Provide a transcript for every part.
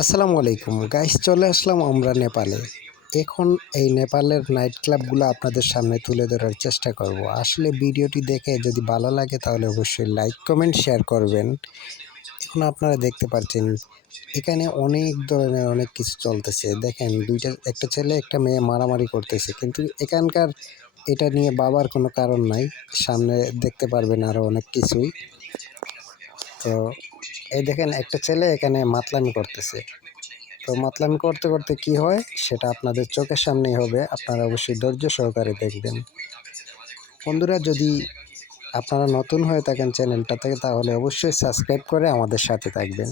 আসসালামু আলাইকুম গাইস, চলে আসলাম আমরা নেপালে। এখন এই নেপালের নাইট ক্লাবগুলো আপনাদের সামনে তুলে ধরার চেষ্টা করব। আসলে ভিডিওটি দেখে যদি ভালো লাগে তাহলে অবশ্যই লাইক কমেন্ট শেয়ার করবেন। এখন আপনারা দেখতে পাচ্ছেন এখানে অনেক ধরনের অনেক কিছু চলতেছে। দেখেন একটা ছেলে একটা মেয়ে মারামারি করতেছে, কিন্তু এখানকার এটা নিয়ে ভাবার কোনো কারণ নাই। সামনে দেখতে পারবেন আরও অনেক কিছুই। তো এই দেখেন একটা ছেলে এখানে মাতলামি করতেছে। তো মাতলামি করতে করতে কি হয় সেটা আপনাদের চোখের সামনেই হবে, আপনারা অবশ্যই ধৈর্য সহকারে দেখবেন। বন্ধুরা, যদি আপনারা নতুন হয়ে থাকেন চ্যানেলটা থেকে তাহলে অবশ্যই সাবস্ক্রাইব করে আমাদের সাথে থাকবেন।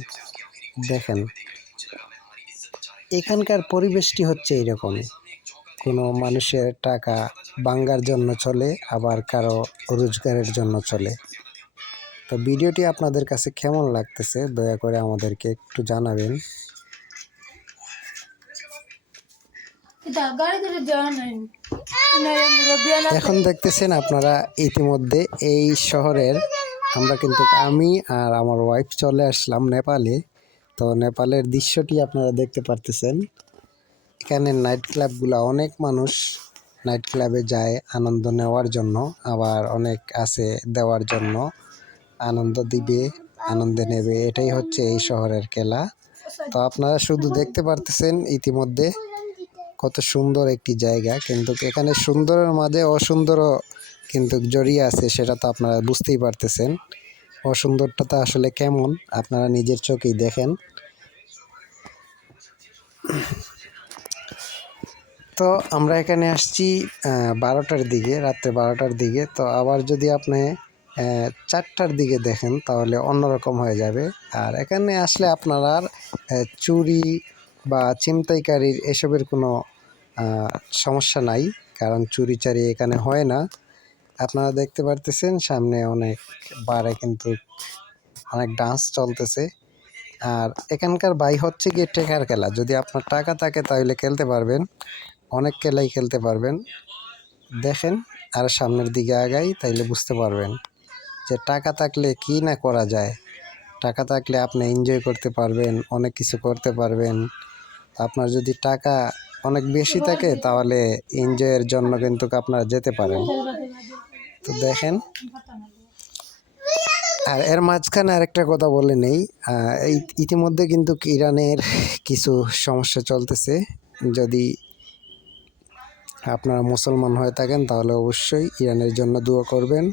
দেখেন এখানকার পরিবেশটি হচ্ছে এইরকমই, কোনো মানুষের টাকা বাঙ্গার জন্য চলে, আবার কারো রোজগারের জন্য চলে। তো ভিডিওটি আপনাদের কাছে কেমন লাগতেছে দয়া করে আমাদেরকে একটু জানাবেন। এখন দেখতেছেন আপনারা ইতিমধ্যে এই শহরের আমি আর আমার ওয়াইফ চলে আসলাম নেপালে। তো নেপালের দৃশ্যটি আপনারা দেখতে পারতেছেন। এখানে নাইট ক্লাবগুলো, অনেক মানুষ নাইট ক্লাবে যায় আনন্দ নেওয়ার জন্য, আবার অনেক আছে দেওয়ার জন্য, আনন্দ দিবে, আনন্দে নেবে। এটাই হচ্ছে এই শহরের খেলা। তো আপনারা শুধু দেখতে পারতেছেন ইতিমধ্যে কত সুন্দর একটি জায়গা, কিন্তু এখানে সুন্দরের মাঝে অসুন্দরও কিন্তু জড়িয়ে আছে, সেটা তো আপনারা বুঝতেই পারতেছেন। অসুন্দরটা তো আসলে কেমন আপনারা নিজের চোখেই দেখেন। তো আমরা এখানে আসছি 12টার দিকে, রাত্রে 12টার দিকে। তো আবার যদি আপনি 4টার দিকে দেখেন তাহলে অন্যরকম হয়ে যাবে। আর এখানে আসলে আপনারা আর চুরি বা ছিনতাইকারীর এসবের কোনো সমস্যা নাই, কারণ চুরি চারি এখানে হয় না। আপনারা দেখতে পারতেছেন সামনে অনেক বারে কিন্তু অনেক ডান্স চলতেছে। আর এখানকার ভাই হচ্ছে গিয়ে টেকার খেলা। যদি আপনার টাকা থাকে তাহলে খেলতে পারবেন, অনেক খেলাই খেলতে পারবেন। দেখেন আর সামনের দিকে আগাই তাইলে বুঝতে পারবেন যে টাকা থাকলে কি না করা যায়। টাকা থাকলে আপনি এনজয় করতে পারবেন, অনেক কিছু করতে পারবেন। আপনার যদি টাকা অনেক বেশি থাকে তাহলে এনজয়ের জন্য কিন্তু আপনারা যেতে পারেন। তো দেখেন, আর এর মাঝখানে আরেকটা কথা বলে নেই, এই ইতিমধ্যে কিন্তু ইরানের কিছু সমস্যা চলতেছে। যদি আপনারা মুসলমান হয়ে থাকেন তাহলে অবশ্যই ইরানের জন্য দোয়া করবেন।